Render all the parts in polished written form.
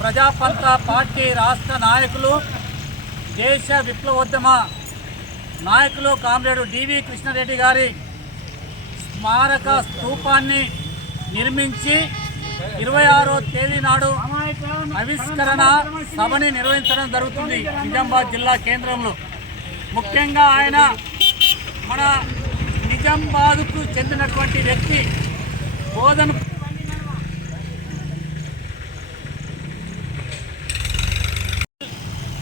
ప్రజాపంత party రాష్ట్ర నాయకులు, దేశ విప్లవోద్యమ నాయకులు కామ్రేడ్ డివి కృష్ణారెడ్డి గారి స్మారక స్తూపాన్ని నిర్మించి 26వ తేదీ నాడు ఆవిష్కరణ సభని నిర్వహించడం జరుగుతుంది నిజామాబాద్ జిల్లా కేంద్రంలో. ముఖ్యంగా ఆయన మన నిజామాబాద్కు చెందినటువంటి వ్యక్తి. బోధన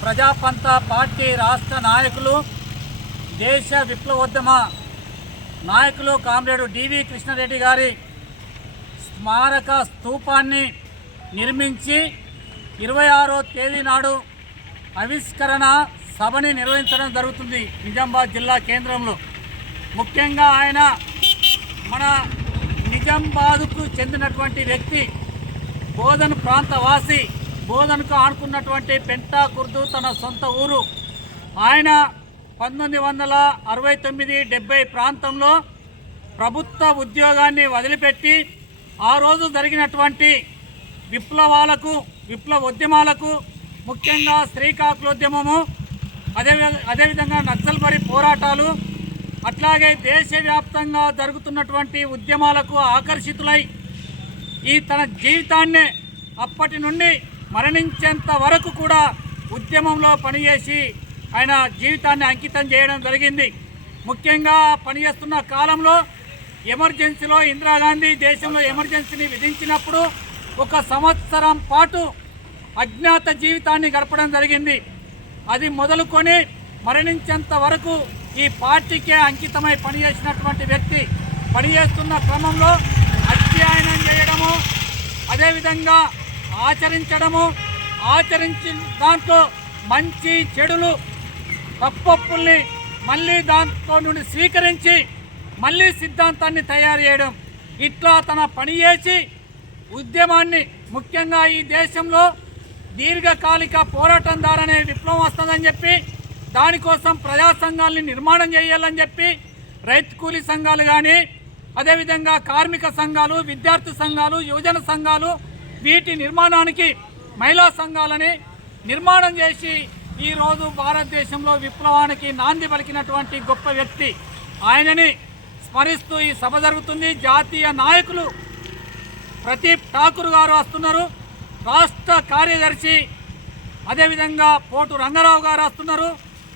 ప్రజాపంత పార్టీ రాష్ట్ర నాయకులు, దేశ విప్లవోద్యమ నాయకులు కామ్రేడ్ డివి కృష్ణారెడ్డి గారి స్మారక స్తూపాన్ని నిర్మించి 26వ తేదీ నాడు ఆవిష్కరణ సభని నిర్వహించడం జరుగుతుంది నిజామాబాద్ జిల్లా కేంద్రంలో. ముఖ్యంగా ఆయన మన నిజామాబాద్కు చెందినటువంటి వ్యక్తి. బోధన ప్రాంతవాసి, బోధనకు ఆనుకున్నటువంటి పెంటాకుర్దు తన సొంత ఊరు. ఆయన 1969-70 ప్రాంతంలో ప్రభుత్వ ఉద్యోగాన్ని వదిలిపెట్టి ఆ రోజు జరిగినటువంటి విప్లవోద్యమాలకు, ముఖ్యంగా శ్రీకాకుళోద్యమము, అదేవిధంగా నక్సల్బరీ పోరాటాలు, అట్లాగే దేశవ్యాప్తంగా జరుగుతున్నటువంటి ఉద్యమాలకు ఆకర్షితులై ఈ తన జీవితాన్ని అప్పటి నుండి మరణించేంత వరకు కూడా ఉద్యమంలో పనిచేసి ఆయన జీవితాన్ని అంకితం చేయడం జరిగింది. ముఖ్యంగా పనిచేస్తున్న కాలంలో ఎమర్జెన్సీలో ఇందిరాగాంధీ దేశంలో ఎమర్జెన్సీని విధించినప్పుడు 1 సంవత్సరం పాటు అజ్ఞాత జీవితాన్ని గడపడం జరిగింది. అది మొదలుకొని మరణించేంత వరకు ఈ పార్టీకే అంకితమై పనిచేసినటువంటి వ్యక్తి. పనిచేస్తున్న క్రమంలో అధ్యయనం చేయడము, అదేవిధంగా ఆచరించడము, ఆచరించిన దాంట్లో మంచి చెడులు తప్పొప్పుల్ని మళ్ళీ దాంట్లో నుండి స్వీకరించి మళ్ళీ సిద్ధాంతాన్ని తయారు చేయడం, ఇట్లా తన పని చేసి ఉద్యమాన్ని, ముఖ్యంగా ఈ దేశంలో దీర్ఘకాలిక పోరాటం ద్వారానే విప్లవం వస్తుందని చెప్పి, దానికోసం ప్రజా సంఘాలని నిర్మాణం చేయాలని చెప్పి రైతు కూలీ సంఘాలు కానీ, అదేవిధంగా కార్మిక సంఘాలు, విద్యార్థి సంఘాలు, యువజన సంఘాలు, వీటి నిర్మాణానికి మహిళా సంఘాలని నిర్మాణం చేసి ఈరోజు భారతదేశంలో విప్లవానికి నాంది పలికినటువంటి గొప్ప వ్యక్తి. ఆయనని స్మరిస్తూ ఈ సభ జరుగుతుంది. జాతీయ నాయకులు ప్రదీప్ ఠాకూర్ గారు వస్తున్నారు, రాష్ట్ర కార్యదర్శి అదేవిధంగా పోటు రంగారావు గారు వస్తున్నారు.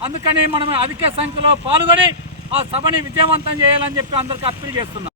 అందుకని మనం అధిక సంఖ్యలో పాల్గొని ఆ సభని విజయవంతం చేయాలని చెప్పి అందరికీ అప్పీల్ చేస్తున్నాం.